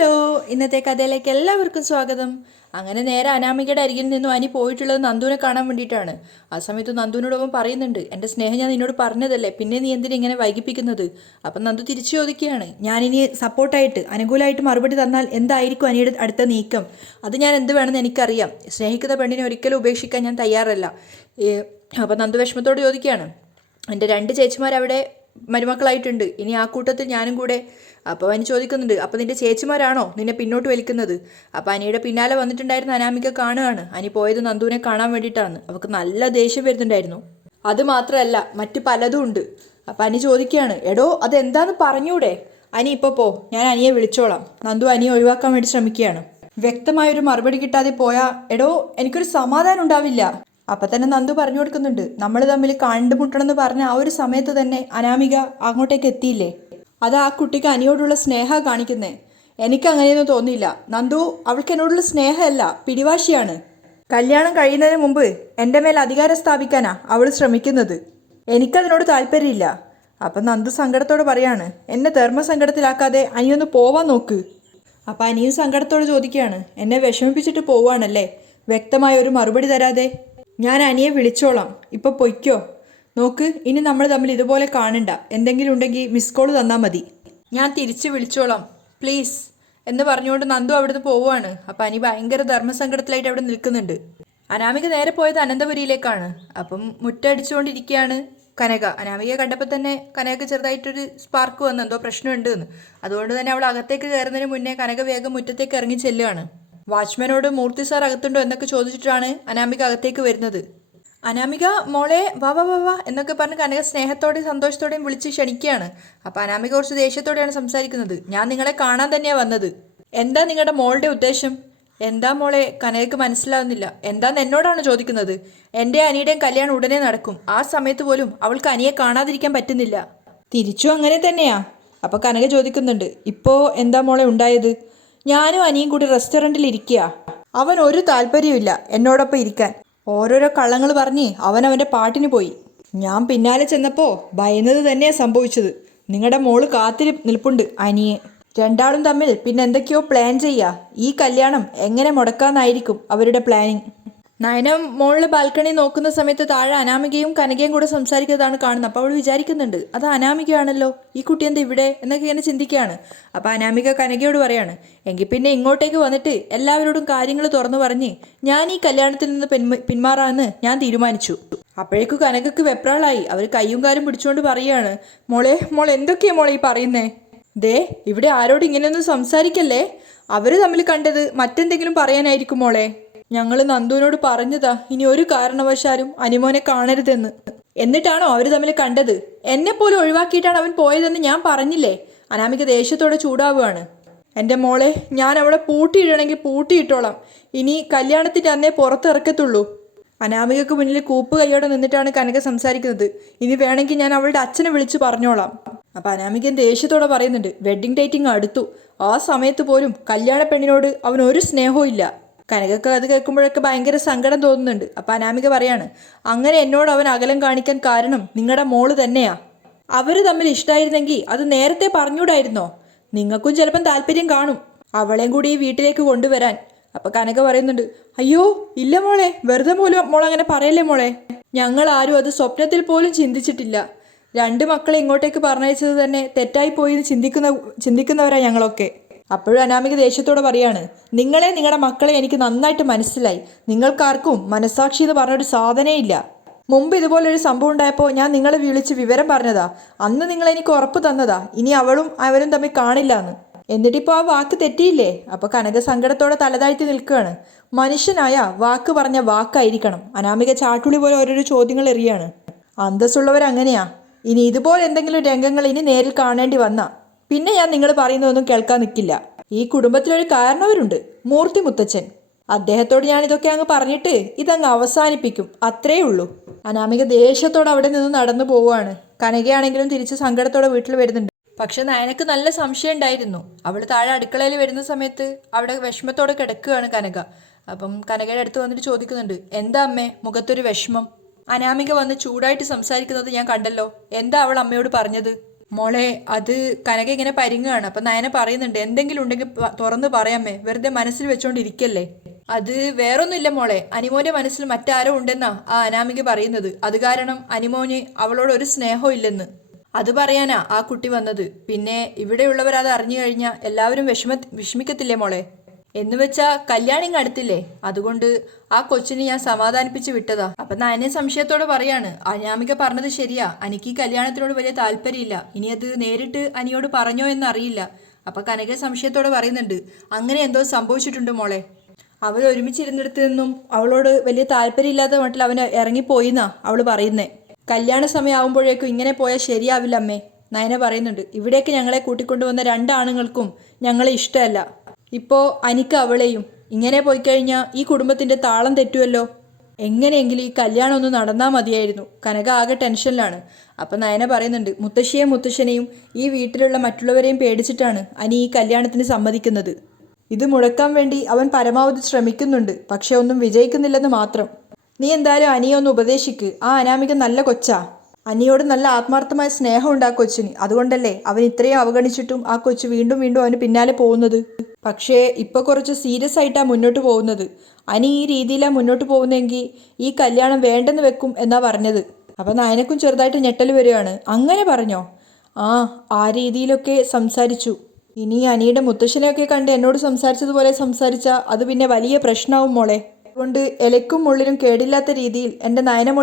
Hello ഇന്നത്തെ കഥയിലേക്ക് എല്ലാവർക്കും സ്വാഗതം. അങ്ങനെ നേരെ അനാമികയുടെ അരികിൽ നിന്നും അനി പോയിട്ടുള്ളത് നന്ദുവിനെ കാണാൻ വേണ്ടിയിട്ടാണ്. ആ സമയത്ത് നന്ദുവിനോടൊപ്പം പറയുന്നുണ്ട് എന്റെ സ്നേഹം ഞാൻ നിന്നോട് പറഞ്ഞതല്ലേ പിന്നെ നീ എന്തിനാ ഇങ്ങനെ വൈകിപ്പിക്കുന്നത്? അപ്പം നന്ദു തിരിച്ചു ചോദിക്കുകയാണ് ഞാനിനി സപ്പോർട്ടായിട്ട് അനുകൂലമായിട്ട് മറുപടി തന്നാൽ എന്തായിരിക്കും അനിയുടെ അടുത്ത നീക്കം? അത് ഞാൻ എന്ത് വേണമെന്ന് എനിക്കറിയാം. സ്നേഹിക്കുന്ന പെണ്ണിനെ ഒരിക്കലും ഉപേക്ഷിക്കാൻ ഞാൻ തയ്യാറല്ല. അപ്പം നന്ദു വിഷമത്തോട് ചോദിക്കുകയാണ് എന്റെ രണ്ട് ചേച്ചിമാരവിടെ മരുമക്കളായിട്ടുണ്ട്. ഇനി ആ കൂട്ടത്തിൽ ഞാനും കൂടെ. അപ്പോൾ അവന് ചോദിക്കുന്നുണ്ട് അപ്പോൾ നിന്റെ ചേച്ചിമാരാണോ നിന്നെ പിന്നോട്ട് വലിക്കുന്നത്? അപ്പോൾ അനിയുടെ പിന്നാലെ വന്നിട്ടുണ്ടായിരുന്ന അനാമിക കാണുകയാണ്. അനി പോയത് നന്ദുവിനെ കാണാൻ വേണ്ടിയിട്ടാണ്. അവൾക്ക് നല്ല ദേഷ്യം വരുന്നുണ്ടായിരുന്നു. അത് മാത്രമല്ല മറ്റു പലതും ഉണ്ട്. അപ്പം അനി ചോദിക്കുകയാണ് എടോ അതെന്താന്ന് പറഞ്ഞൂടെ? അനി ഇപ്പോൾ പോ. ഞാൻ അനിയെ വിളിച്ചോളാം. നന്ദു അനിയെ ഒഴിവാക്കാൻ വേണ്ടി ശ്രമിക്കുകയാണ്. വ്യക്തമായൊരു മറുപടി കിട്ടാതെ പോയാൽ എടോ എനിക്കൊരു സമാധാനം ഉണ്ടാവില്ല. അപ്പൊ തന്നെ നന്ദു പറഞ്ഞു കൊടുക്കുന്നുണ്ട്. നമ്മൾ തമ്മിൽ കണ്ടുമുട്ടണം എന്ന് പറഞ്ഞ ആ ഒരു സമയത്ത് തന്നെ അനാമിക അങ്ങോട്ടേക്ക് എത്തിയില്ലേ? അത് ആ കുട്ടിക്ക് അനിയോടുള്ള സ്നേഹ കാണിക്കുന്നേ. എനിക്ക് അങ്ങനെയൊന്നും തോന്നിയില്ല. നന്ദു അവൾക്ക് എന്നോടുള്ള സ്നേഹമല്ല പിടിവാശിയാണ്. കല്യാണം കഴിയുന്നതിന് മുമ്പ് എന്റെ മേൽ അധികാരം സ്ഥാപിക്കാനാ അവൾ ശ്രമിക്കുന്നത്. എനിക്കതിനോട് താല്പര്യമില്ല. അപ്പം നന്ദു സങ്കടത്തോട് പറയാണ് എന്നെ ധർമ്മ ധർമ്മസങ്കടത്തിലാക്കാതെ അനിയൊന്ന് പോവാൻ നോക്ക്. അപ്പം അനിയും സങ്കടത്തോട് ചോദിക്കുകയാണ് എന്നെ വിഷമിപ്പിച്ചിട്ട് പോവാണല്ലേ? വ്യക്തമായ ഒരു മറുപടി തരാതെ. ഞാൻ അനിയെ വിളിച്ചോളാം. ഇപ്പൊ പൊയ്ക്കോ. നോക്ക് ഇനി നമ്മൾ തമ്മിൽ ഇതുപോലെ കാണണ്ട. എന്തെങ്കിലും ഉണ്ടെങ്കിൽ മിസ് കോൾ തന്നാൽ മതി. ഞാൻ തിരിച്ച് വിളിച്ചോളാം. പ്ലീസ് എന്ന് പറഞ്ഞുകൊണ്ട് നന്ദു അവിടുന്ന് പോവുകയാണ് അപ്പം അനി ഭയങ്കര ധർമ്മസങ്കടത്തിലായിട്ട് അവിടെ നിൽക്കുന്നുണ്ട്. അനാമിക നേരെ പോയത് അനന്തപുരിയിലേക്കാണ്. അപ്പം മുറ്റടിച്ചുകൊണ്ടിരിക്കുകയാണ് കനക. അനാമികയെ കണ്ടപ്പോൾ തന്നെ കനകക്ക് ചെറുതായിട്ടൊരു സ്പാർക്ക് വന്നു. എന്തോ പ്രശ്നമുണ്ട് എന്ന്. അതുകൊണ്ട് തന്നെ അവൾ അകത്തേക്ക് കയറുന്നതിന് മുന്നേ കനക വേഗം മുറ്റത്തേക്ക് ഇറങ്ങി ചെല്ലുകയാണ് വാച്ച്മാനോട് മൂർത്തി സാർ അകത്തുണ്ടോ എന്നൊക്കെ ചോദിച്ചിട്ടാണ് അനാമിക അകത്തേക്ക് വരുന്നത്. അനാമിക മോളെ വാ വാ വാ വാ എന്നൊക്കെ പറഞ്ഞ് കനക സ്നേഹത്തോടെയും സന്തോഷത്തോടെയും വിളിച്ച് ക്ഷണിക്കുകയാണ്. അപ്പോൾ അനാമിക കുറച്ച് ദേഷ്യത്തോടെയാണ് സംസാരിക്കുന്നത്. ഞാൻ നിങ്ങളെ കാണാൻ തന്നെയാണ് വന്നത്. എന്താ നിങ്ങളുടെ മോളുടെ ഉദ്ദേശം? എന്താ മോളെ? കനകയ്ക്ക് മനസ്സിലാവുന്നില്ല. എന്താന്ന് എന്നോടാണ് ചോദിക്കുന്നത്? എന്റെ അനിയുടെയും കല്യാണം ഉടനെ നടക്കും. ആ സമയത്ത് പോലും അവൾക്ക് അനിയെ കാണാതിരിക്കാൻ പറ്റുന്നില്ല. തിരിച്ചു അങ്ങനെ തന്നെയാ. അപ്പോൾ കനക ചോദിക്കുന്നുണ്ട്. ഇപ്പോ എന്താ മോളെ ഉണ്ടായത്? ഞാനും അനിയും കൂടി റെസ്റ്റോറന്റിൽ ഇരിക്കുക അവൻ ഒരു താല്പര്യമില്ല എന്നോടൊപ്പം ഇരിക്കാൻ. ഓരോരോ കള്ളങ്ങൾ പറഞ്ഞ് അവൻ അവന്റെ പാട്ടിന് പോയി. ഞാൻ പിന്നാലെ ചെന്നപ്പോൾ ഭയന്നത് തന്നെയാണ് സംഭവിച്ചത്. നിങ്ങളുടെ മോൾ കാത്തിരി നിൽപ്പുണ്ട് അനിയെ. രണ്ടാളും തമ്മിൽ പിന്നെ എന്തൊക്കെയോ പ്ലാൻ ചെയ്യുക ഈ കല്യാണം എങ്ങനെ മുടക്കാന്നായിരിക്കും അവരുടെ പ്ലാനിങ് നയനം മോളിലെ ബാൽക്കണി നോക്കുന്ന സമയത്ത് താഴെ അനാമികയും കനകയും കൂടെ സംസാരിക്കുന്നതാണ് കാണുന്നത്. അപ്പോൾ അവൾ വിചാരിക്കുന്നുണ്ട് അത് അനാമികയാണല്ലോ? ഈ കുട്ടി എന്താ ഇവിടെ? എന്നൊക്കെ ഇങ്ങനെ ചിന്തിക്കുകയാണ്. അപ്പോൾ അനാമിക കനകയോട് പറയാണ് എങ്കിൽ പിന്നെ ഇങ്ങോട്ടേക്ക് വന്നിട്ട് എല്ലാവരോടും കാര്യങ്ങൾ തുറന്നു പറഞ്ഞ് ഞാൻ ഈ കല്യാണത്തിൽ നിന്ന് പിന്മ പിന്മാറാമെന്ന് ഞാൻ തീരുമാനിച്ചു. അപ്പോഴേക്കും കനകക്ക് വെപ്രാളായി. അവർ കയ്യും കാലും പിടിച്ചുകൊണ്ട് പറയുകയാണ് മോളെ മോൾ എന്തൊക്കെയാ മോളെ ഈ പറയുന്നേ? ദേ ഇവിടെ ആരോടും ഇങ്ങനെയൊന്നും സംസാരിക്കല്ലേ? അവർ തമ്മിൽ കണ്ടത് മറ്റെന്തെങ്കിലും പറയാനായിരിക്കും മോളെ. ഞങ്ങൾ നന്ദുവിനോട് പറഞ്ഞതാ ഇനി ഒരു കാരണവശാലും അനിമോനെ കാണരുതെന്ന്. എന്നിട്ടാണോ അവർ തമ്മിൽ കണ്ടത്? എന്നെ പോലും ഒഴിവാക്കിയിട്ടാണ് അവൻ പോയതെന്ന് ഞാൻ പറഞ്ഞില്ലേ? അനാമിക ദേഷ്യത്തോടെ ചൂടാവുകയാണ്. എന്റെ മോളെ ഞാൻ അവളെ പൂട്ടിയിടണമെങ്കിൽ പൂട്ടിയിട്ടോളാം. ഇനി കല്യാണത്തിന്റെ അന്നേ പുറത്തിറക്കത്തുള്ളൂ അനാമികക്ക് മുന്നിൽ കൂപ്പ് കൈയോടെ നിന്നിട്ടാണ് കനക സംസാരിക്കുന്നത്. ഇനി വേണമെങ്കിൽ ഞാൻ അവളുടെ അച്ഛനെ വിളിച്ച് പറഞ്ഞോളാം. അപ്പൊ അനാമികൻ ദേഷ്യത്തോടെ പറയുന്നുണ്ട് വെഡിങ് ഡേറ്റിംഗ് അടുത്തു. ആ സമയത്ത് പോലും കല്യാണ പെണ്ണിനോട് അവൻ ഒരു സ്നേഹവും ഇല്ല. കനകക്ക് അത് കേൾക്കുമ്പോഴൊക്കെ ഭയങ്കര സങ്കടം തോന്നുന്നുണ്ട്. അപ്പൊ അനാമിക പറയാണ് അങ്ങനെ എന്നോട് അവൻ അകലം കാണിക്കാൻ കാരണം നിങ്ങളുടെ മോൾ തന്നെയാ. അവർ തമ്മിൽ ഇഷ്ടമായിരുന്നെങ്കിൽ അത് നേരത്തെ പറഞ്ഞൂടായിരുന്നോ? നിങ്ങൾക്കും ചിലപ്പം താല്പര്യം കാണും. അവളെയും കൂടി വീട്ടിലേക്ക് കൊണ്ടുവരാൻ. അപ്പൊ കനക പറയുന്നുണ്ട് അയ്യോ ഇല്ല മോളെ വെറുതെ പോലും മോൾ അങ്ങനെ പറയല്ലേ മോളെ? ഞങ്ങൾ ആരും അത് സ്വപ്നത്തിൽ പോലും ചിന്തിച്ചിട്ടില്ല. രണ്ട് മക്കളെ ഇങ്ങോട്ടേക്ക് പറഞ്ഞയച്ചത് തന്നെ തെറ്റായി പോയി ചിന്തിക്കുന്ന ചിന്തിക്കുന്നവരാ ഞങ്ങളൊക്കെ. അപ്പോഴും അനാമിക ദേഷ്യത്തോടെ പറയാണ് നിങ്ങളെ നിങ്ങളുടെ മക്കളെ എനിക്ക് നന്നായിട്ട് മനസ്സിലായി. നിങ്ങൾക്കാർക്കും മനസാക്ഷി എന്ന് പറഞ്ഞൊരു സാധനേ ഇല്ല മുമ്പ് ഇതുപോലൊരു സംഭവം ഉണ്ടായപ്പോൾ ഞാൻ നിങ്ങളെ വിളിച്ച് വിവരം പറഞ്ഞതാ. അന്ന് നിങ്ങൾ എനിക്ക് ഉറപ്പ് തന്നതാ. ഇനി അവളും അവരും തമ്മിൽ കാണില്ല എന്ന് എന്നിട്ടിപ്പോൾ ആ വാക്ക് തെറ്റിയില്ലേ? അപ്പോൾ കനക സങ്കടത്തോടെ തലതാഴ്ത്തി നിൽക്കുകയാണ്. മനുഷ്യനായ വാക്ക് പറഞ്ഞ വാക്കായിരിക്കണം. അനാമിക ചാട്ടുളി പോലെ ഓരോരോ ചോദ്യങ്ങൾ എറിയാണ്. അന്തസ്സുള്ളവരങ്ങനെയാ. ഇനി ഇതുപോലെ എന്തെങ്കിലും രംഗങ്ങൾ ഇനി നേരിൽ കാണേണ്ടി വന്നാ. പിന്നെ ഞാൻ നിങ്ങൾ പറയുന്നതൊന്നും കേൾക്കാൻ നിൽക്കില്ല ഈ കുടുംബത്തിലൊരു കാരണവരുണ്ട് മൂർത്തി മുത്തച്ഛൻ. അദ്ദേഹത്തോട് ഞാൻ ഇതൊക്കെ അങ്ങ് പറഞ്ഞിട്ട് ഇതങ്ങ് അവസാനിപ്പിക്കും അത്രേ ഉള്ളൂ. അനാമിക ദേഷ്യത്തോടെ അവിടെ നിന്ന് നടന്നു പോവുകയാണ്. കനകയാണെങ്കിലും തിരിച്ച് സങ്കടത്തോടെ വീട്ടിൽ വരുന്നുണ്ട്. പക്ഷെ നയനക്ക് നല്ല സംശയം ഉണ്ടായിരുന്നു. അവൾ താഴെ അടുക്കളയിൽ വരുന്ന സമയത്ത് അവിടെ വിഷമത്തോടെ കിടക്കുകയാണ് കനക. അപ്പം കനകയുടെ അടുത്ത് വന്നിട്ട് ചോദിക്കുന്നുണ്ട് എന്താ അമ്മേ മുഖത്തൊരു വിഷമം? അനാമിക വന്ന് ചൂടായിട്ട് സംസാരിക്കുന്നത് ഞാൻ കണ്ടല്ലോ. എന്താ അവൾ അമ്മയോട് പറഞ്ഞത്? മോളെ അത് കനക ഇങ്ങനെ പരിങ്ങുകയാണ്. അപ്പൊ നയന പറയുന്നുണ്ട് എന്തെങ്കിലും ഉണ്ടെങ്കിൽ തുറന്ന് പറയാമേ വെറുതെ മനസ്സിൽ വെച്ചോണ്ടിരിക്കല്ലേ? അത് വേറൊന്നുമില്ല മോളെ. അനിമോന്റെ മനസ്സിൽ മറ്റാരോ ഉണ്ടെന്നാ ആ അനാമിക പറയുന്നത്. അത് കാരണം അനിമോന് അവളോട് ഒരു സ്നേഹവും ഇല്ലെന്ന്. അത് പറയാനാ ആ കുട്ടി വന്നത്. പിന്നെ ഇവിടെയുള്ളവർ അത് അറിഞ്ഞു കഴിഞ്ഞാൽ എല്ലാവരും വിഷമ വിഷമിക്കത്തില്ലേ മോളെ? എന്ന് വെച്ചാ കല്യാണം അടുത്തില്ലേ? അതുകൊണ്ട് ആ കൊച്ചിനെ ഞാൻ സമാധാനിപ്പിച്ച് വിട്ടതാ. അപ്പൊ നയനെ സംശയത്തോടെ പറയാണ്. അനാമിക പറഞ്ഞത് ശരിയാ. അനിക്ക് ഈ കല്യാണത്തിനോട് വലിയ താല്പര്യമില്ല. ഇനി അത് നേരിട്ട് അനിയോട് പറഞ്ഞോ എന്നറിയില്ല. അപ്പൊ കനക സംശയത്തോടെ പറയുന്നുണ്ട്. അങ്ങനെ എന്തോ സംഭവിച്ചിട്ടുണ്ട് മോളെ. അവൾ ഒരുമിച്ചിരുന്നിടത്ത് നിന്നും അവളോട് വലിയ താല്പര്യമില്ലാത്ത മട്ടിൽ അവന് ഇറങ്ങിപ്പോയിന്നാ അവൾ പറയുന്നേ. കല്യാണ സമയമാകുമ്പോഴേക്കും ഇങ്ങനെ പോയാൽ ശരിയാവില്ല അമ്മേ നയന പറയുന്നുണ്ട്. ഇവിടേക്ക് ഞങ്ങളെ കൂട്ടിക്കൊണ്ടുവന്ന രണ്ടാണുങ്ങൾക്കും ഞങ്ങളെ ഇഷ്ടമല്ല. ഇപ്പോൾ അനിക്ക് അവളെയും ഇങ്ങനെ പോയി കഴിഞ്ഞാൽ ഈ കുടുംബത്തിന്റെ താളം തെറ്റുമല്ലോ എങ്ങനെയെങ്കിലും ഈ കല്യാണം ഒന്ന് നടന്നാൽ മതിയായിരുന്നു. കനക ആകെ ടെൻഷനിലാണ്. അപ്പം നയന പറയുന്നുണ്ട് മുത്തശ്ശിയെയും മുത്തശ്ശനെയും ഈ വീട്ടിലുള്ള മറ്റുള്ളവരെയും പേടിച്ചിട്ടാണ് അനി ഈ കല്യാണത്തിന് സമ്മതിക്കുന്നത്. ഇത് മുടക്കാൻ വേണ്ടി അവൻ പരമാവധി ശ്രമിക്കുന്നുണ്ട് പക്ഷെ ഒന്നും വിജയിക്കുന്നില്ലെന്ന് മാത്രം. നീ എന്തായാലും അനിയെ ഒന്ന് ഉപദേശിക്ക്. ആ അനാമിക നല്ല കൊച്ചാ. അനിയോട് നല്ല ആത്മാർത്ഥമായ സ്നേഹമുണ്ട് ആ കൊച്ചിന്. അതുകൊണ്ടല്ലേ അവൻ ഇത്രയും അവഗണിച്ചിട്ടും ആ കൊച്ചു വീണ്ടും വീണ്ടും അവന് പിന്നാലെ പോകുന്നത്? പക്ഷേ ഇപ്പൊ കുറച്ച് സീരിയസ് ആയിട്ടാണ് മുന്നോട്ട് പോകുന്നത്. അനി ഈ രീതിയിലാണ് മുന്നോട്ട് പോകുന്നതെങ്കിൽ ഈ കല്യാണം വേണ്ടെന്ന് വെക്കും എന്നാ പറഞ്ഞത്. അപ്പൊ നയനക്കും ചെറുതായിട്ട് ഞെട്ടൽ വരികയാണ്. അങ്ങനെ പറഞ്ഞോ? ആ ആ രീതിയിലൊക്കെ സംസാരിച്ചു. ഇനി അനിയുടെ മുത്തശ്ശനെയൊക്കെ കണ്ട് എന്നോട് സംസാരിച്ചതുപോലെ സംസാരിച്ചാൽ അത് പിന്നെ വലിയ പ്രശ്നമാവും മോളെ. അതുകൊണ്ട് ഇലക്കും മുള്ളിലും കേടില്ലാത്ത രീതിയിൽ എന്റെ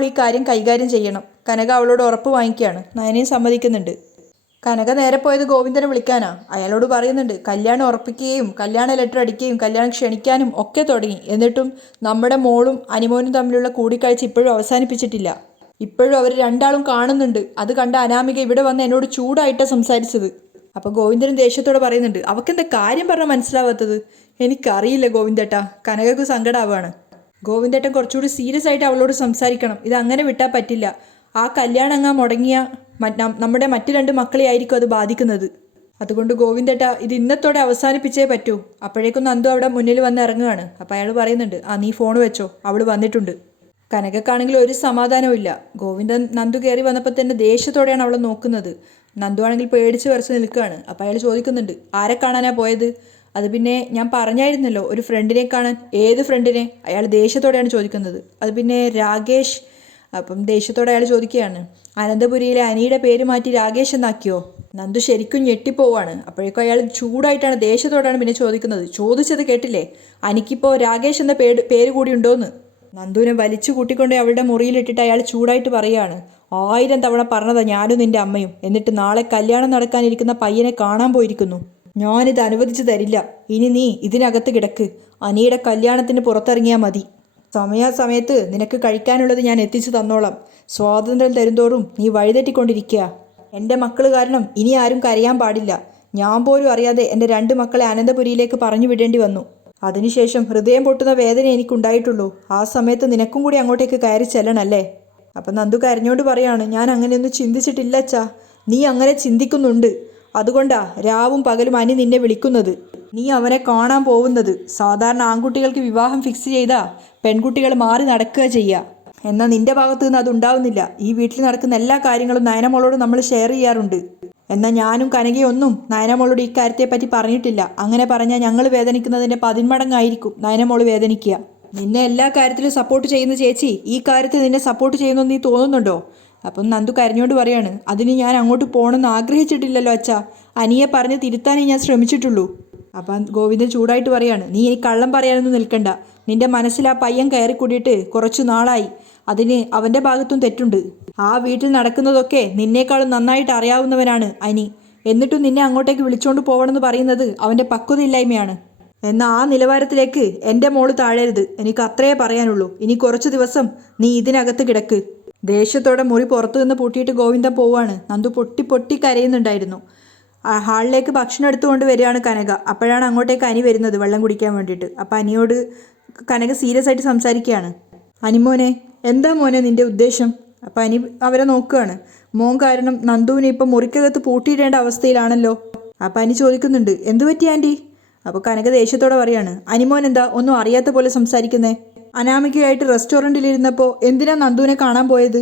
ഈ കാര്യം കൈകാര്യം ചെയ്യണം. കനക അവളോട് ഉറപ്പ് വാങ്ങിക്കുകയാണ്. നയനയും സമ്മതിക്കുന്നുണ്ട്. കനക നേരെ പോയത് ഗോവിന്ദനെ വിളിക്കാനാ. അയാളോട് പറയുന്നുണ്ട് കല്യാണം ഉറപ്പിക്കുകയും കല്യാണ ലെറ്റർ അടിക്കുകയും കല്യാണം ക്ഷണിക്കാനും ഒക്കെ തുടങ്ങി. എന്നിട്ടും നമ്മുടെ മോളും അനിമോനും തമ്മിലുള്ള കൂടിക്കാഴ്ച ഇപ്പോഴും അവസാനിപ്പിച്ചിട്ടില്ല. ഇപ്പോഴും അവർ രണ്ടാളും കാണുന്നുണ്ട്. അത് കണ്ട അനാമിക ഇവിടെ വന്ന് എന്നോട് ചൂടായിട്ടാണ് സംസാരിച്ചത്. അപ്പോൾ ഗോവിന്ദനും ദേഷ്യത്തോടെ പറയുന്നുണ്ട് അവക്കെന്താ കാര്യം പറഞ്ഞാൽ മനസ്സിലാവാത്തത്? എനിക്കറിയില്ല ഗോവിന്ദേട്ടാ. കനകക്ക് സങ്കടാവാണ്. ഗോവിന്ദേട്ടൻ കുറച്ചുകൂടി സീരിയസ് ആയിട്ട് അവളോട് സംസാരിക്കണം. ഇത് അങ്ങനെ വിട്ടാൽ പറ്റില്ല. ആ കല്യാണങ്ങ മുടങ്ങിയ നമ്മുടെ മറ്റു രണ്ട് മക്കളെ ആയിരിക്കും അത് ബാധിക്കുന്നത്. അതുകൊണ്ട് ഗോവിന്ദേട്ട ഇത് ഇന്നത്തോടെ അവസാനിപ്പിച്ചേ പറ്റൂ. അപ്പോഴേക്കും നന്ദു അവിടെ മുന്നിൽ വന്ന് ഇറങ്ങുകയാണ്. അപ്പം അയാൾ പറയുന്നുണ്ട് ആ നീ ഫോൺ വെച്ചോ അവൾ വന്നിട്ടുണ്ട്. കനകക്കാണെങ്കിൽ ഒരു സമാധാനവും ഇല്ല. ഗോവിന്ദൻ നന്ദു കയറി വന്നപ്പോൾ തന്നെ ദേഷ്യത്തോടെയാണ് അവളെ നോക്കുന്നത്. നന്ദു ആണെങ്കിൽ പേടിച്ച് വരച്ച് നിൽക്കുകയാണ്. അപ്പം അയാൾ ചോദിക്കുന്നുണ്ട് ആരെ കാണാനാ പോയത്? അത് പിന്നെ ഞാൻ പറഞ്ഞായിരുന്നല്ലോ ഒരു ഫ്രണ്ടിനെ കാണാൻ. ഏത് ഫ്രണ്ടിനെ അയാൾ ദേഷ്യത്തോടെയാണ് ചോദിക്കുന്നത്. അത് പിന്നെ രാകേഷ് അപ്പം ദേഷ്യത്തോടെ അയാൾ ചോദിക്കുകയാണ് അനന്തപുരിയിലെ അനിയുടെ പേര് മാറ്റി രാകേഷ് എന്നാക്കിയോ? നന്ദു ശരിക്കും ഞെട്ടിപ്പോവാണ്. അപ്പോഴേക്കും അയാൾ ചൂടായിട്ടാണ് ദേഷ്യത്തോടാണ് പിന്നെ ചോദിക്കുന്നത് ചോദിച്ചത് കേട്ടില്ലേ? അനിക്കിപ്പോൾ രാകേഷ് എന്ന പേര് പേര് കൂടി ഉണ്ടോന്ന്? നന്ദുവിനെ വലിച്ചു കൂട്ടിക്കൊണ്ട് അവളുടെ മുറിയിലിട്ടിട്ട് അയാൾ ചൂടായിട്ട് പറയുകയാണ് ആയിരം തവണ പറഞ്ഞതാ ഞാനും നിന്റെ അമ്മയും. എന്നിട്ട് നാളെ കല്യാണം നടക്കാനിരിക്കുന്ന പയ്യനെ കാണാൻ പോയിരിക്കുന്നു. ഞാനിത് അനുവദിച്ചു തരില്ല. ഇനി നീ ഇതിനകത്ത് കിടക്ക്. അനിയുടെ കല്യാണത്തിന് പുറത്തിറങ്ങിയാൽ മതി. സമയാസമയത്ത് നിനക്ക് കഴിക്കാനുള്ളത് ഞാൻ എത്തിച്ചു തന്നോളാം. സ്വാതന്ത്ര്യം തരുന്തോറും നീ വഴിതെറ്റിക്കൊണ്ടിരിക്കുക. എന്റെ മക്കൾ കാരണം ഇനി ആരും കരയാൻ പാടില്ല. ഞാൻ പോലും അറിയാതെ എന്റെ രണ്ട് മക്കളെ അനന്തപുരിയിലേക്ക് പറഞ്ഞു വിടേണ്ടി വന്നു. അതിനുശേഷം ഹൃദയം പൊട്ടുന്ന വേദന എനിക്കുണ്ടായിട്ടുള്ളൂ. ആ സമയത്ത് നിനക്കും കൂടി അങ്ങോട്ടേക്ക് കയറി ചെല്ലണല്ലേ? അപ്പം നന്ദു കരഞ്ഞോണ്ട് പറയാണ് ഞാൻ അങ്ങനെയൊന്നും ചിന്തിച്ചിട്ടില്ല അച്ഛാ. നീ അങ്ങനെ ചിന്തിക്കുന്നുണ്ട്. അതുകൊണ്ടാ രാവും പകലും അനി നിന്നെ വിളിക്കുന്നത്. നീ അവനെ കാണാൻ പോകുന്നത്. സാധാരണ ആൺകുട്ടികൾക്ക് വിവാഹം ഫിക്സ് ചെയ്താ പെൺകുട്ടികൾ മാറി നടക്കുക ചെയ്യുക എന്നാൽ നിന്റെ ഭാഗത്തു നിന്ന് അതുണ്ടാവുന്നില്ല ഈ വീട്ടിൽ നടക്കുന്ന എല്ലാ കാര്യങ്ങളും നയനമോളോട് നമ്മൾ ഷെയർ ചെയ്യാറുണ്ട്. എന്നാൽ ഞാനും കനകയൊന്നും നയനമോളോട് ഈ കാര്യത്തെപ്പറ്റി പറഞ്ഞിട്ടില്ല. അങ്ങനെ പറഞ്ഞാൽ ഞങ്ങൾ വേദനിക്കുന്നതിന്റെ പതിന്മടങ്ങായിരിക്കും നയനമോൾ വേദനിക്കുക. നിന്നെ എല്ലാ കാര്യത്തിലും സപ്പോർട്ട് ചെയ്യുന്ന ചേച്ചി ഈ കാര്യത്തിൽ നിന്നെ സപ്പോർട്ട് ചെയ്യുന്നെന്ന് നീ തോന്നുന്നുണ്ടോ? അപ്പം നന്ദു കരഞ്ഞോണ്ട് പറയാണ് അതിന് ഞാൻ അങ്ങോട്ട് പോകണമെന്ന് ആഗ്രഹിച്ചിട്ടില്ലല്ലോ അച്ഛാ. അനിയെ പറഞ്ഞ് തിരുത്താനേ ഞാൻ ശ്രമിച്ചിട്ടുള്ളൂ. അപ്പം ഗോവിന്ദൻ ചൂടായിട്ട് പറയാണ് നീ ഈ കള്ളം പറയാനൊന്നും നിൽക്കണ്ട. നിന്റെ മനസ്സിൽ ആ പയ്യൻ കയറി കൂടിയിട്ട് കുറച്ചു നാളായി. അതിന് അവന്റെ ഭാഗത്തും തെറ്റുണ്ട്. ആ വീട്ടിൽ നടക്കുന്നതൊക്കെ നിന്നേക്കാളും നന്നായിട്ട് അറിയാവുന്നവനാണ് അനി. എന്നിട്ടും നിന്നെ അങ്ങോട്ടേക്ക് വിളിച്ചോണ്ട് പോകണമെന്ന് പറയുന്നത് അവന്റെ പക്വതയില്ലായ്മയാണ്. എന്നാൽ ആ നിലവാരത്തിലേക്ക് എന്റെ മോൾ താഴരുത്. എനിക്ക് അത്രയേ പറയാനുള്ളൂ. ഇനി കുറച്ച് ദിവസം നീ ഇതിനകത്ത് കിടക്ക്. ദേഷ്യത്തോടെ മുറി പുറത്തു നിന്ന് പൂട്ടിയിട്ട് ഗോവിന്ദൻ പോവാണ്. നന്ദു പൊട്ടി പൊട്ടി കരയുന്നുണ്ടായിരുന്നു. ഹാളിലേക്ക് ഭക്ഷണം എടുത്തുകൊണ്ട് വരികയാണ് കനക. അപ്പോഴാണ് അങ്ങോട്ടേക്ക് അനി വരുന്നത് വെള്ളം കുടിക്കാൻ വേണ്ടിയിട്ട്. അപ്പം അനിയോട് കനക സീരിയസ് ആയിട്ട് സംസാരിക്കുകയാണ്. അനിമോനെ എന്താ മോനെ നിന്റെ ഉദ്ദേശം? അപ്പം അനി അവരെ നോക്കുകയാണ്. മോൻ കാരണം നന്ദുവിനെ ഇപ്പം മുറിക്കകത്ത് പൂട്ടിയിടേണ്ട അവസ്ഥയിലാണല്ലോ. അപ്പം അനി ചോദിക്കുന്നുണ്ട് എന്തു പറ്റി ആന്റി അപ്പോൾ കനക ദേഷ്യത്തോടെ പറയാണ് അനിമോൻ എന്താ ഒന്നും അറിയാത്ത പോലെ സംസാരിക്കുന്നേ? അനാമികയായിട്ട് റെസ്റ്റോറന്റിലിരുന്നപ്പോൾ എന്തിനാ നന്ദുവിനെ കാണാൻ പോയത്?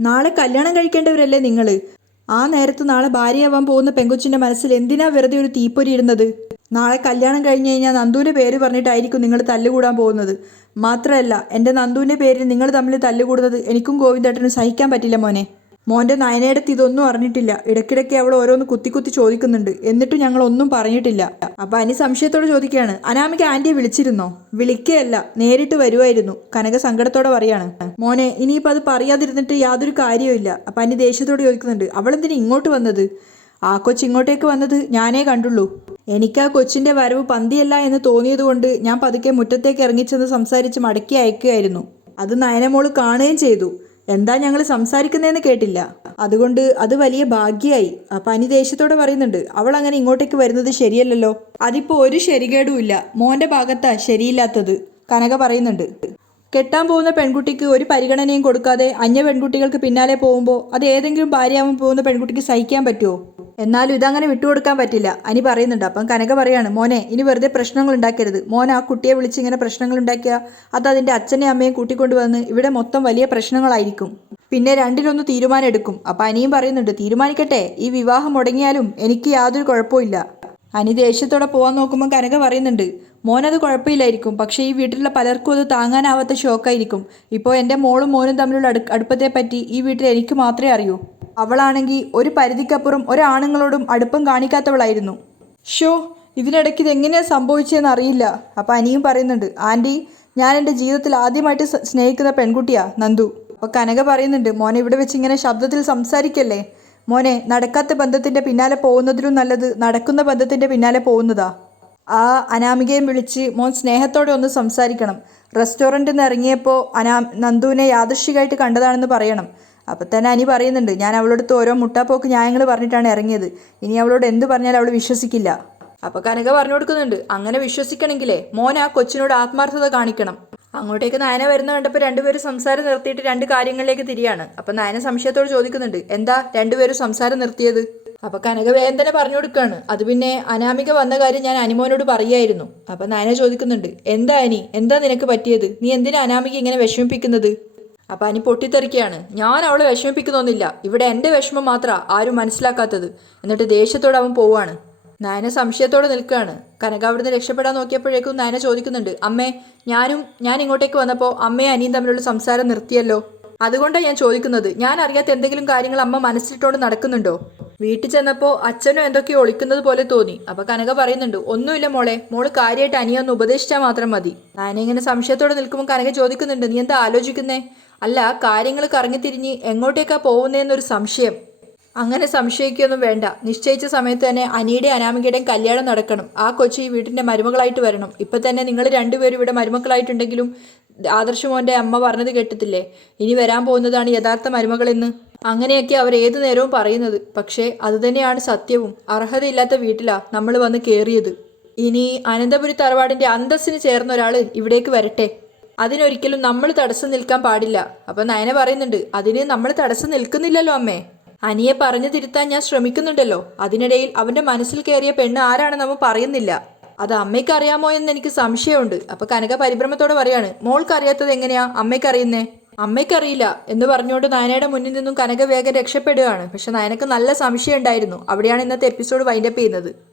നാളെ കല്യാണം കഴിക്കേണ്ടവരല്ലേ നിങ്ങൾ ആ നേരത്ത് നാളെ ഭാര്യയാവാൻ പോകുന്ന പെങ്കുച്ചിന്റെ മനസ്സിൽ എന്തിനാ വെറുതെ ഒരു തീപ്പൊരി ഇടുന്നത്? നാളെ കല്യാണം കഴിഞ്ഞു കഴിഞ്ഞാൽ നന്ദുവിന്റെ പേര് പറഞ്ഞിട്ടായിരിക്കും നിങ്ങൾ തല്ലുകൂടാൻ പോകുന്നത്. മാത്രമല്ല എന്റെ നന്ദുവിന്റെ പേരിൽ നിങ്ങൾ തമ്മിൽ തല്ലുകൂടുന്നത് എനിക്കും ഗോവിന്ദേട്ടനും സഹിക്കാൻ പറ്റില്ല മോനെ. മോന്റെ നയനയുടെ ഇതൊന്നും അറിഞ്ഞിട്ടില്ല. ഇടയ്ക്കിടയ്ക്ക് അവൾ ഓരോന്ന് കുത്തി കുത്തി ചോദിക്കുന്നുണ്ട്. എന്നിട്ടും ഞങ്ങൾ ഒന്നും പറഞ്ഞിട്ടില്ല. അപ്പൊ അനി സംശയത്തോടെ ചോദിക്കുകയാണ് അനാമിക ആന്റിയെ വിളിച്ചിരുന്നോ? വിളിക്കുകയല്ല നേരിട്ട് വരുമായിരുന്നു കനക സങ്കടത്തോടെ പറയാണ് മോനെ ഇനിയിപ്പൊ അത് പറയാതിരുന്നിട്ട് യാതൊരു കാര്യവുമില്ല അപ്പൊ അനി ദേഷ്യത്തോടെ ചോദിക്കുന്നുണ്ട് അവളെന്തിനാ ഇങ്ങോട്ട് വന്നത്? ആ കൊച്ച് ഇങ്ങോട്ടേക്ക് വന്നത് ഞാനേ കണ്ടുള്ളൂ. എനിക്ക് ആ കൊച്ചിന്റെ വരവ് പന്തിയല്ല എന്ന് തോന്നിയതുകൊണ്ട് ഞാൻ പതുക്കെ മുറ്റത്തേക്ക് ഇറങ്ങിച്ചെന്ന് സംസാരിച്ച് മടക്കി അയക്കുകയായിരുന്നു. അത് നയനമോൾ കാണുകയും ചെയ്തു. എന്താ ഞങ്ങൾ സംസാരിക്കുന്നതെന്ന് കേട്ടില്ല. അതുകൊണ്ട് അത് വലിയ ഭാഗ്യമായി അപ്പൊ അനി ദേഷ്യത്തോടെ പറയുന്നുണ്ട് അവൾ അങ്ങനെ ഇങ്ങോട്ടേക്ക് വരുന്നത് ശരിയല്ലല്ലോ. അതിപ്പോ ഒരു ശരികേടും ഇല്ല. മോന്റെ ഭാഗത്താ ശരിയില്ലാത്തത്. കനക പറയുന്നുണ്ട് കെട്ടാൻ പോകുന്ന പെൺകുട്ടിക്ക് ഒരു പരിഗണനയും കൊടുക്കാതെ അന്യ പെൺകുട്ടികൾക്ക് പിന്നാലെ പോകുമ്പോൾ അത് ഏതെങ്കിലും ഭാര്യയാവാൻ പോകുന്ന പെൺകുട്ടിക്ക് സഹിക്കാൻ പറ്റുമോ എന്നാലും ഇതങ്ങനെ വിട്ടുകൊടുക്കാൻ പറ്റില്ല. അനി പറയുന്നുണ്ട്. അപ്പം കനക പറയാണ് മോനെ ഇനി വെറുതെ പ്രശ്നങ്ങൾ ഉണ്ടാക്കരുത്. മോൻ ആ കുട്ടിയെ വിളിച്ച് ഇങ്ങനെ പ്രശ്നങ്ങൾ ഉണ്ടാക്കിയ അത് അതിന്റെ അച്ഛനെയും അമ്മയും കൂട്ടിക്കൊണ്ടുവന്ന് ഇവിടെ മൊത്തം വലിയ പ്രശ്നങ്ങളായിരിക്കും. പിന്നെ രണ്ടിലൊന്ന് തീരുമാനം എടുക്കും. അപ്പം അനിയും പറയുന്നുണ്ട് തീരുമാനിക്കട്ടെ. ഈ വിവാഹം മുടങ്ങിയാലും എനിക്ക് യാതൊരു കുഴപ്പമില്ല അനി ദേഷ്യത്തോടെ പോകാൻ നോക്കുമ്പോൾ കനക പറയുന്നുണ്ട് മോനത് കുഴപ്പമില്ലായിരിക്കും. പക്ഷേ ഈ വീട്ടിലുള്ള പലർക്കും അത് താങ്ങാനാവാത്ത ഷോക്കായിരിക്കും ഇപ്പോൾ എന്റെ മോളും മോനും തമ്മിലുള്ള അടു അടുപ്പത്തെ പറ്റി ഈ വീട്ടിൽ എനിക്ക് മാത്രമേ അറിയൂ. അവളാണെങ്കിൽ ഒരു പരിധിക്കപ്പുറം ഒരാണുങ്ങളോടും അടുപ്പം കാണിക്കാത്തവളായിരുന്നു. ഷോ ഇതിനിടയ്ക്ക് ഇതെങ്ങനെയാണ് സംഭവിച്ചതെന്ന് അറിയില്ല. അപ്പം അനിയും പറയുന്നുണ്ട് ആന്റി ഞാൻ എന്റെ ജീവിതത്തിൽ ആദ്യമായിട്ട് സ്നേഹിക്കുന്ന പെൺകുട്ടിയാ നന്ദു. അപ്പോൾ കനക പറയുന്നുണ്ട് മോനെ ഇവിടെ വെച്ച് ഇങ്ങനെ ശബ്ദത്തിൽ സംസാരിക്കല്ലേ? മോനെ നടക്കാത്ത ബന്ധത്തിന്റെ പിന്നാലെ പോകുന്നതിലും നല്ലത് നടക്കുന്ന ബന്ധത്തിന്റെ പിന്നാലെ പോകുന്നതാ. ആ അനാമികയും വിളിച്ച് മോൻ സ്നേഹത്തോടെ ഒന്ന് സംസാരിക്കണം. റെസ്റ്റോറന്റിൽ നിന്ന് ഇറങ്ങിയപ്പോൾ അനാ നന്ദുവിനെ യാദൃശികമായിട്ട് കണ്ടതാണെന്ന് പറയണം. അപ്പം തന്നെ അനി പറയുന്നുണ്ട് ഞാൻ അവളോടത്ത് ഓരോ മുട്ടാപ്പോക്ക് ന്യായങ്ങൾ പറഞ്ഞിട്ടാണ് ഇറങ്ങിയത്. ഇനി അവളോട് എന്ത് പറഞ്ഞാലും അവൾ വിശ്വസിക്കില്ല. അപ്പോൾ കനക പറഞ്ഞു കൊടുക്കുന്നുണ്ട് അങ്ങനെ വിശ്വസിക്കണമെങ്കിലേ മോൻ ആ കൊച്ചിനോട് ആത്മാർത്ഥത കാണിക്കണം. അങ്ങോട്ടേക്ക് നയന വരുന്ന കണ്ടപ്പോൾ രണ്ടുപേരും സംസാരം നിർത്തിയിട്ട് രണ്ട് കാര്യങ്ങളിലേക്ക് തിരിയാണ്. അപ്പം നയന സംശയത്തോട് ചോദിക്കുന്നുണ്ട് എന്താ രണ്ടുപേരും സംസാരം നിർത്തിയത്? അപ്പൊ കനക വേഗം തന്നെ പറഞ്ഞു കൊടുക്കുകയാണ് അത് പിന്നെ അനാമിക വന്ന കാര്യം ഞാൻ അനിമോനോട് പറയായിരുന്നു. അപ്പൊ നയന ചോദിക്കുന്നുണ്ട് എന്താ അനി? എന്താ നിനക്ക് പറ്റിയത്? നീ എന്തിനാ അനാമിക ഇങ്ങനെ വിഷമിപ്പിക്കുന്നത്? അപ്പൊ അനി പൊട്ടിത്തെറിക്കുകയാണ് ഞാൻ അവളെ വിഷമിപ്പിക്കുന്നൊന്നുമില്ല. ഇവിടെ എന്റെ വിഷമം മാത്രമാ ആരും മനസ്സിലാക്കാത്തത്. എന്നിട്ട് ദേഷ്യത്തോടെ അവൻ പോവുകയാണ് നയന സംശയത്തോടെ നിൽക്കുകയാണ്. കനക അവിടുന്ന് രക്ഷപ്പെടാൻ നോക്കിയപ്പോഴേക്കും നയന ചോദിക്കുന്നുണ്ട് അമ്മേ ഞാനും ഞാൻ ഇങ്ങോട്ടേക്ക് വന്നപ്പോൾ അമ്മയും അനിയും തമ്മിലുള്ള സംസാരം നിർത്തിയല്ലോ? അതുകൊണ്ടാണ് ഞാൻ ചോദിക്കുന്നത് ഞാൻ അറിയാത്ത എന്തെങ്കിലും കാര്യങ്ങൾ അമ്മ മനസ്സിലിട്ടോണ്ട് നടക്കുന്നുണ്ടോ? വീട്ടിൽ ചെന്നപ്പോൾ അച്ഛനോ എന്തൊക്കെയോ ഒളിക്കുന്നത് പോലെ തോന്നി. അപ്പൊ കനക പറയുന്നുണ്ട് ഒന്നുമില്ല മോളെ മോൾ കാര്യമായിട്ട് അനിയൊന്ന് ഉപദേശിച്ചാൽ മാത്രം മതി. നയന ഇങ്ങനെ സംശയത്തോടെ നിൽക്കുമ്പോൾ കനക ചോദിക്കുന്നുണ്ട് നീ എന്താ ആലോചിക്കുന്നേ? അല്ല കാര്യങ്ങൾ കറങ്ങിത്തിരിഞ്ഞ് എങ്ങോട്ടേക്കാ പോകുന്നതെന്നൊരു സംശയം. അങ്ങനെ സംശയിക്കൊന്നും വേണ്ട. നിശ്ചയിച്ച സമയത്ത് തന്നെ അനിയുടെ അനാമികയുടെയും കല്യാണം നടക്കണം. ആ കൊച്ചു ഈ വീട്ടിന്റെ മരുമകളായിട്ട് വരണം. ഇപ്പം തന്നെ നിങ്ങൾ രണ്ടുപേരും ഇവിടെ മരുമക്കളായിട്ടുണ്ടെങ്കിലും ആദർശ് മോന്റെ അമ്മ പറഞ്ഞത് കേട്ടിട്ടില്ലേ? ഇനി വരാൻ പോകുന്നതാണ് യഥാർത്ഥ മരുമകളെന്ന്. അങ്ങനെയൊക്കെ അവർ ഏതു നേരവും പറയുന്നത്. പക്ഷേ അതുതന്നെയാണ് സത്യവും. അർഹതയില്ലാത്ത വീട്ടിലാ നമ്മൾ വന്ന് കയറിയത് ഇനി അനന്തപുരി തറവാടിന്റെ അന്തസ്സിന് ചേർന്ന ഒരാൾ ഇവിടേക്ക് വരട്ടെ. അതിനൊരിക്കലും നമ്മൾ തടസ്സം നിൽക്കാൻ പാടില്ല. അപ്പൊ നയന പറയുന്നുണ്ട് അതിന് നമ്മൾ തടസ്സം നിൽക്കുന്നില്ലല്ലോ അമ്മേ. അനിയെ പറഞ്ഞു തിരുത്താൻ ഞാൻ ശ്രമിക്കുന്നുണ്ടല്ലോ. അതിനിടയിൽ അവന്റെ മനസ്സിൽ കയറിയ പെണ്ണ് ആരാണെന്ന് അവൻ പറയുന്നില്ല. അത് അമ്മയ്ക്ക് അറിയാമോ എന്ന് എനിക്ക് സംശയമുണ്ട്. അപ്പൊ കനക പരിഭ്രമത്തോടെ പറയാണ് മോൾക്ക് അറിയാത്തത് എങ്ങനെയാ? അമ്മയ്ക്ക് അറിയുന്നേ അമ്മയ്ക്കറിയില്ല എന്ന് പറഞ്ഞുകൊണ്ട് നയനയുടെ മുന്നിൽ നിന്നും കനക വേഗം രക്ഷപ്പെടുകയാണ്. പക്ഷെ നയനക്ക് നല്ല സംശയം ഉണ്ടായിരുന്നു അവിടെയാണ് ഇന്നത്തെ എപ്പിസോഡ് വൈൻഡപ്പ് ചെയ്യുന്നത്.